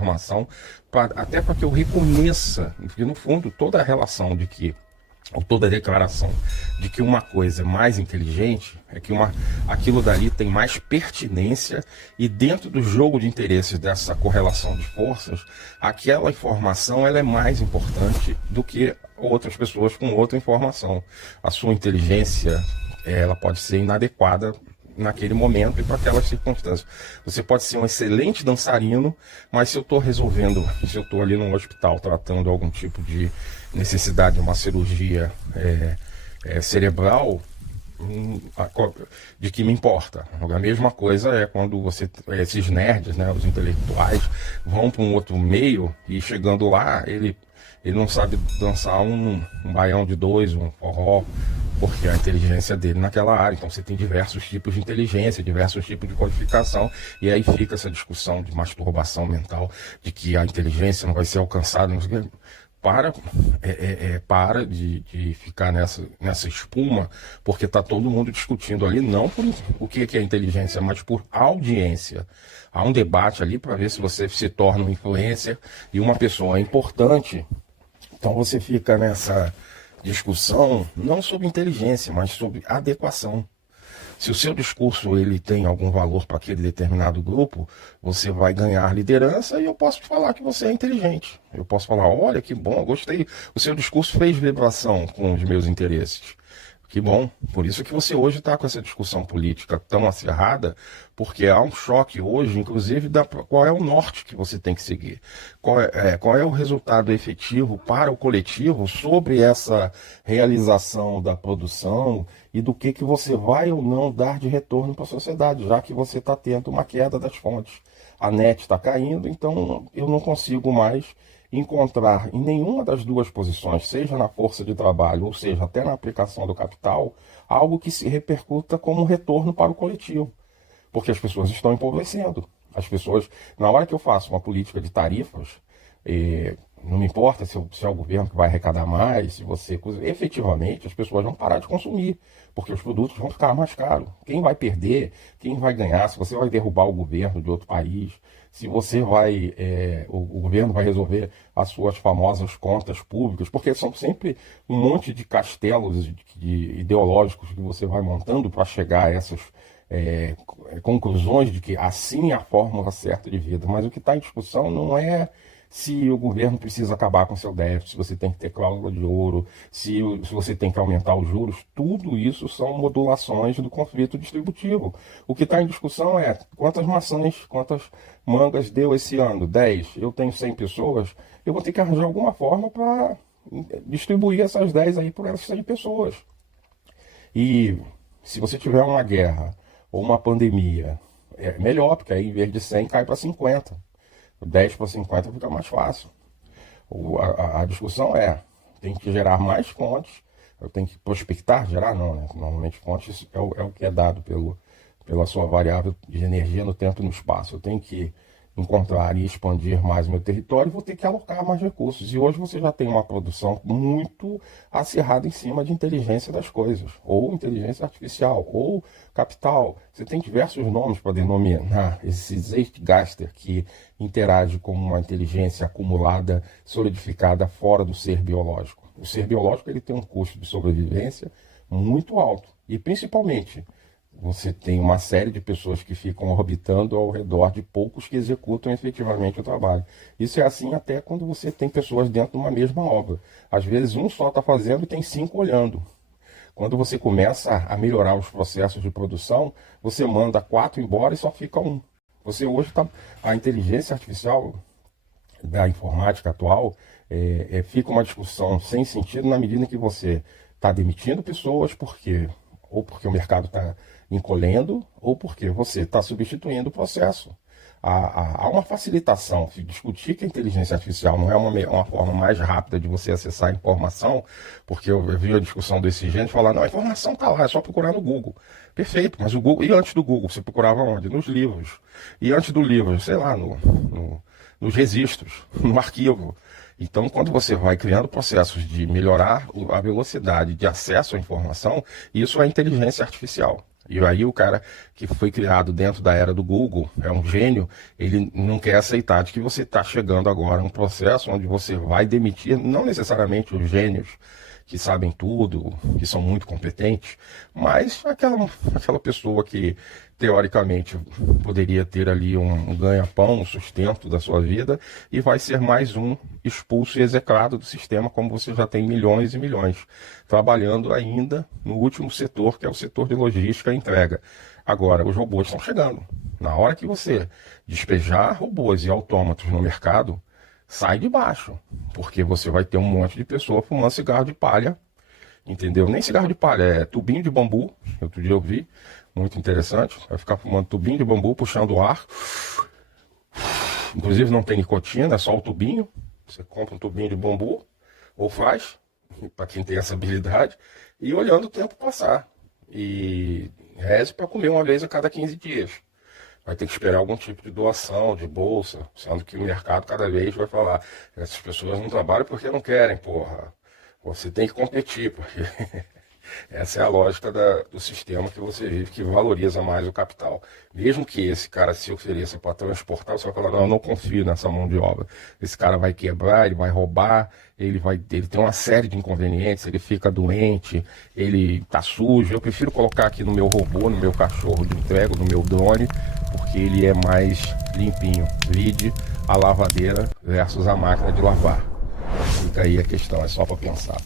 informação, até para que eu reconheça, porque no fundo toda a relação de que, ou toda a declaração de que uma coisa é mais inteligente, é que aquilo dali tem mais pertinência, e dentro do jogo de interesses dessa correlação de forças, aquela informação ela é mais importante do que outras pessoas com outra informação. A sua inteligência ela pode ser inadequada naquele momento e para aquelas circunstâncias. Você pode ser um excelente dançarino, mas se eu estou ali no hospital tratando algum tipo de necessidade de uma cirurgia cerebral, de que me importa. A mesma coisa é quando esses nerds, né, os intelectuais, vão para um outro meio e chegando lá, ele não sabe dançar um baião de dois, um forró, porque a inteligência dele naquela área. Então você tem diversos tipos de inteligência, diversos tipos de codificação, e aí fica essa discussão de masturbação mental, de que a inteligência não vai ser alcançada. Para de ficar nessa espuma, porque está todo mundo discutindo ali, não por o que é inteligência, mas por audiência. Há um debate ali para ver se você se torna um influencer e uma pessoa importante. Então você fica nessa discussão não sobre inteligência, mas sobre adequação. Se o seu discurso ele tem algum valor para aquele determinado grupo, você vai ganhar liderança, e eu posso falar que você é inteligente. Eu posso falar, olha que bom, gostei, o seu discurso fez vibração com os meus interesses. Que bom, por isso que você hoje está com essa discussão política tão acirrada, porque há um choque hoje, inclusive, qual é o norte que você tem que seguir, qual é o resultado efetivo para o coletivo sobre essa realização da produção e do que você vai ou não dar de retorno para a sociedade, já que você está tendo uma queda das fontes. A net está caindo, então eu não consigo mais encontrar em nenhuma das duas posições, seja na força de trabalho, ou seja, até na aplicação do capital, algo que se repercuta como retorno para o coletivo. Porque as pessoas estão empobrecendo. As pessoas, na hora que eu faço uma política de tarifas, não me importa se é o governo que vai arrecadar mais, se você... Efetivamente, as pessoas vão parar de consumir, porque os produtos vão ficar mais caros. Quem vai perder, quem vai ganhar, se você vai derrubar o governo de outro país, se você vai... o governo vai resolver as suas famosas contas públicas, porque são sempre um monte de castelos ideológicos que você vai montando para chegar a essas conclusões de que assim é a fórmula certa de vida. Mas o que está em discussão não é se o governo precisa acabar com seu déficit, se você tem que ter cláusula de ouro, se você tem que aumentar os juros. Tudo isso são modulações do conflito distributivo. O que está em discussão é quantas maçãs, quantas mangas deu esse ano? 10. Eu tenho 100 pessoas, eu vou ter que arranjar alguma forma para distribuir essas 10 aí por essas 100 pessoas. E se você tiver uma guerra ou uma pandemia, é melhor, porque aí em vez de 100 cai para 50. 10 para 50 fica mais fácil. A discussão tem que gerar mais fontes, eu tenho que prospectar, gerar não, né? Normalmente fontes é o que é dado pela sua variável de energia no tempo e no espaço. Eu tenho que encontrar e expandir mais o meu território, e vou ter que alocar mais recursos. E hoje você já tem uma produção muito acirrada em cima de inteligência das coisas, ou inteligência artificial, ou capital. Você tem diversos nomes para denominar esse Zeitgeister que interage com uma inteligência acumulada, solidificada fora do ser biológico. O ser biológico ele tem um custo de sobrevivência muito alto, e principalmente você tem uma série de pessoas que ficam orbitando ao redor de poucos que executam efetivamente o trabalho. Isso é assim até quando você tem pessoas dentro de uma mesma obra. Às vezes um só está fazendo e tem 5 olhando. Quando você começa a melhorar os processos de produção, você manda 4 embora e só fica um. Você hoje está... A inteligência artificial da informática atual fica uma discussão sem sentido na medida em que você está demitindo pessoas ou porque o mercado está encolhendo, ou porque você está substituindo o processo. Há uma facilitação. Se discutir que a inteligência artificial não é uma forma mais rápida de você acessar a informação, porque eu vi a discussão desse gente falar, não, a informação está lá, é só procurar no Google. Perfeito, mas o Google, e antes do Google, você procurava onde? Nos livros. E antes do livro, sei lá, nos registros, no arquivo. Então, quando você vai criando processos de melhorar a velocidade de acesso à informação, isso é inteligência artificial. E aí o cara que foi criado dentro da era do Google, é um gênio, ele não quer aceitar de que você está chegando agora a um processo onde você vai demitir, não necessariamente os gênios que sabem tudo, que são muito competentes, mas aquela pessoa que teoricamente poderia ter ali um ganha-pão, um sustento da sua vida, e vai ser mais um expulso e execrado do sistema, como você já tem milhões e milhões, trabalhando ainda no último setor, que é o setor de logística e entrega. Agora, os robôs estão chegando. Na hora que você despejar robôs e autômatos no mercado, sai de baixo, porque você vai ter um monte de pessoa fumando cigarro de palha, entendeu? Nem cigarro de palha, é tubinho de bambu. Outro dia eu vi, muito interessante, vai ficar fumando tubinho de bambu, puxando o ar. Inclusive não tem nicotina, é só o tubinho. Você compra um tubinho de bambu, ou faz, para quem tem essa habilidade, e olhando o tempo passar. E reze para comer uma vez a cada 15 dias. Vai ter que esperar algum tipo de doação, de bolsa, sendo que o mercado cada vez vai falar, essas pessoas não trabalham porque não querem, porra. Você tem que competir, porque essa é a lógica do sistema que você vive, que valoriza mais o capital. Mesmo que esse cara se ofereça para transportar, você vai falar, não, eu não confio nessa mão de obra. Esse cara vai quebrar, ele vai roubar, ele tem uma série de inconvenientes, ele fica doente, ele tá sujo. Eu prefiro colocar aqui no meu robô, no meu cachorro de entrega, no meu drone, porque ele é mais limpinho. Vide a lavadeira versus a máquina de lavar. Fica aí a questão, é só para pensar.